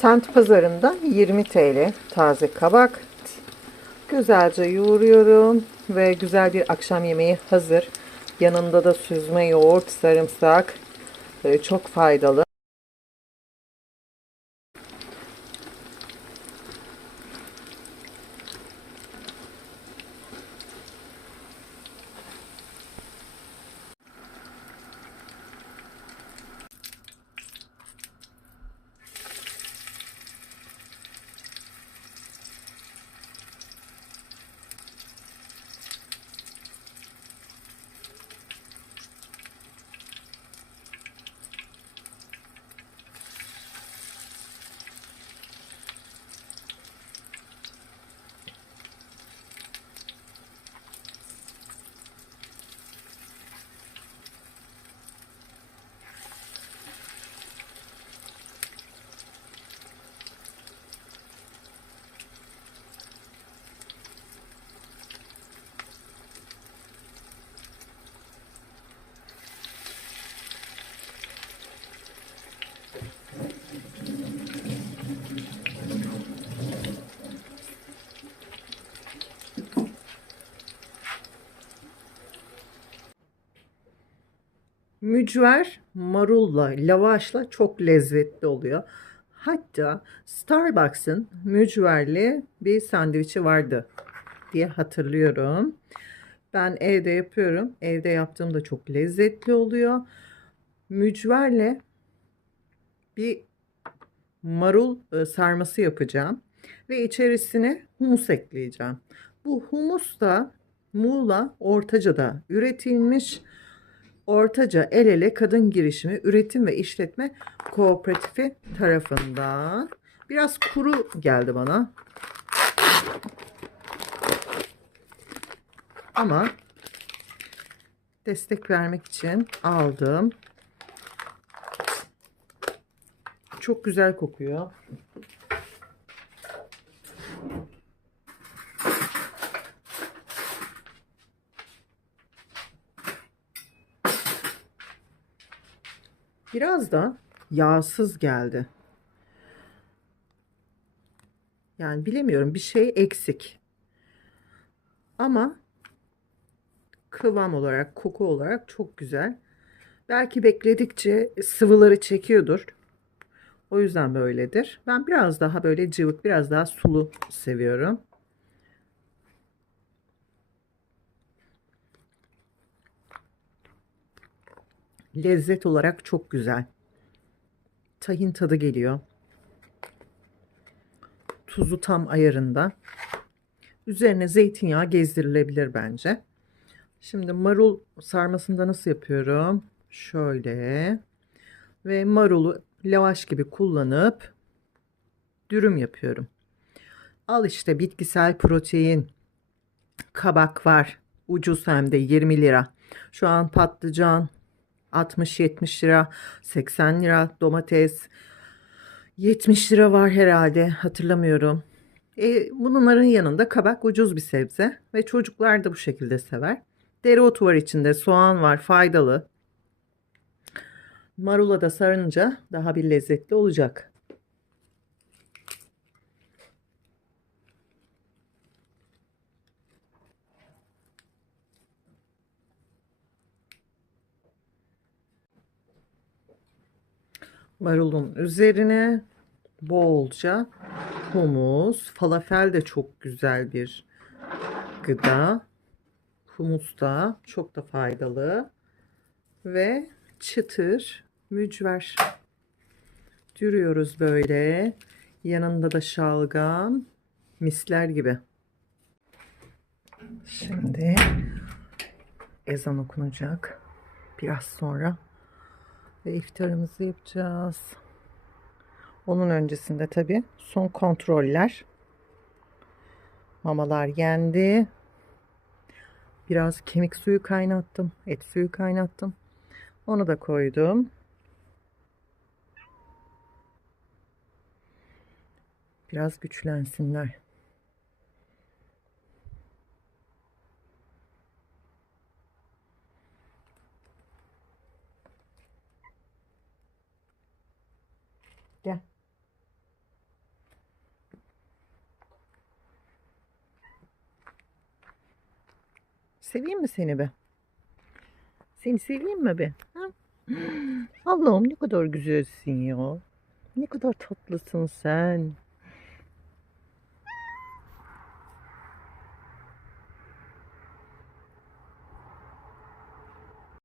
Sent pazarında 20 TL taze kabak. Güzelce yoğuruyorum ve güzel bir akşam yemeği hazır. Yanında da süzme yoğurt, sarımsak e, çok faydalı. Mücver marulla, lavaşla çok lezzetli oluyor. Hatta Starbucks'ın mücverli bir sandviçi vardı diye hatırlıyorum. Ben evde yapıyorum. Evde yaptığımda çok lezzetli oluyor. Mücverle bir marul e, sarması yapacağım ve içerisine humus ekleyeceğim. Bu humus da Muğla Ortaca'da üretilmiş Ortaca El Ele Kadın Girişimi Üretim ve İşletme Kooperatifi tarafından biraz kuru geldi bana. Ama destek vermek için aldım. Çok güzel kokuyor. Biraz da yağsız geldi. Yani bilemiyorum bir şey eksik. Ama kıvam olarak, koku olarak çok güzel. Belki bekledikçe sıvıları çekiyordur. O yüzden böyledir. Ben biraz daha böyle cıvık, biraz daha sulu seviyorum. Lezzet olarak çok güzel. Tahin tadı geliyor. Tuzu tam ayarında. Üzerine zeytinyağı gezdirilebilir bence. Şimdi marul sarmasında nasıl yapıyorum? Şöyle. Ve marulu lavaş gibi kullanıp dürüm yapıyorum. Al işte bitkisel protein. Kabak var. Ucuz hem de 20 lira. Şu an patlıcan 60-70 lira, 80 lira domates, 70 lira var herhalde hatırlamıyorum. E, bunların yanında kabak ucuz bir sebze ve çocuklar da bu şekilde sever. Dereotu var içinde, soğan var, faydalı. Marula da sarınca daha bir lezzetli olacak. Marulun üzerine bolca humus, falafel de çok güzel bir gıda. Humus da çok da faydalı ve çıtır mücver dürüyoruz böyle. Yanında da şalgam misler gibi. Şimdi ezan okunacak biraz sonra ve iftarımızı yapacağız. Onun öncesinde tabi son kontroller. Mamalar yendi. Biraz kemik suyu kaynattım. Et suyu kaynattım. Onu da koydum. Biraz güçlensinler. Seveyim mi seni be? Seni seveyim mi be? Ha? Allah'ım ne kadar güzelsin ya. Ne kadar tatlısın sen.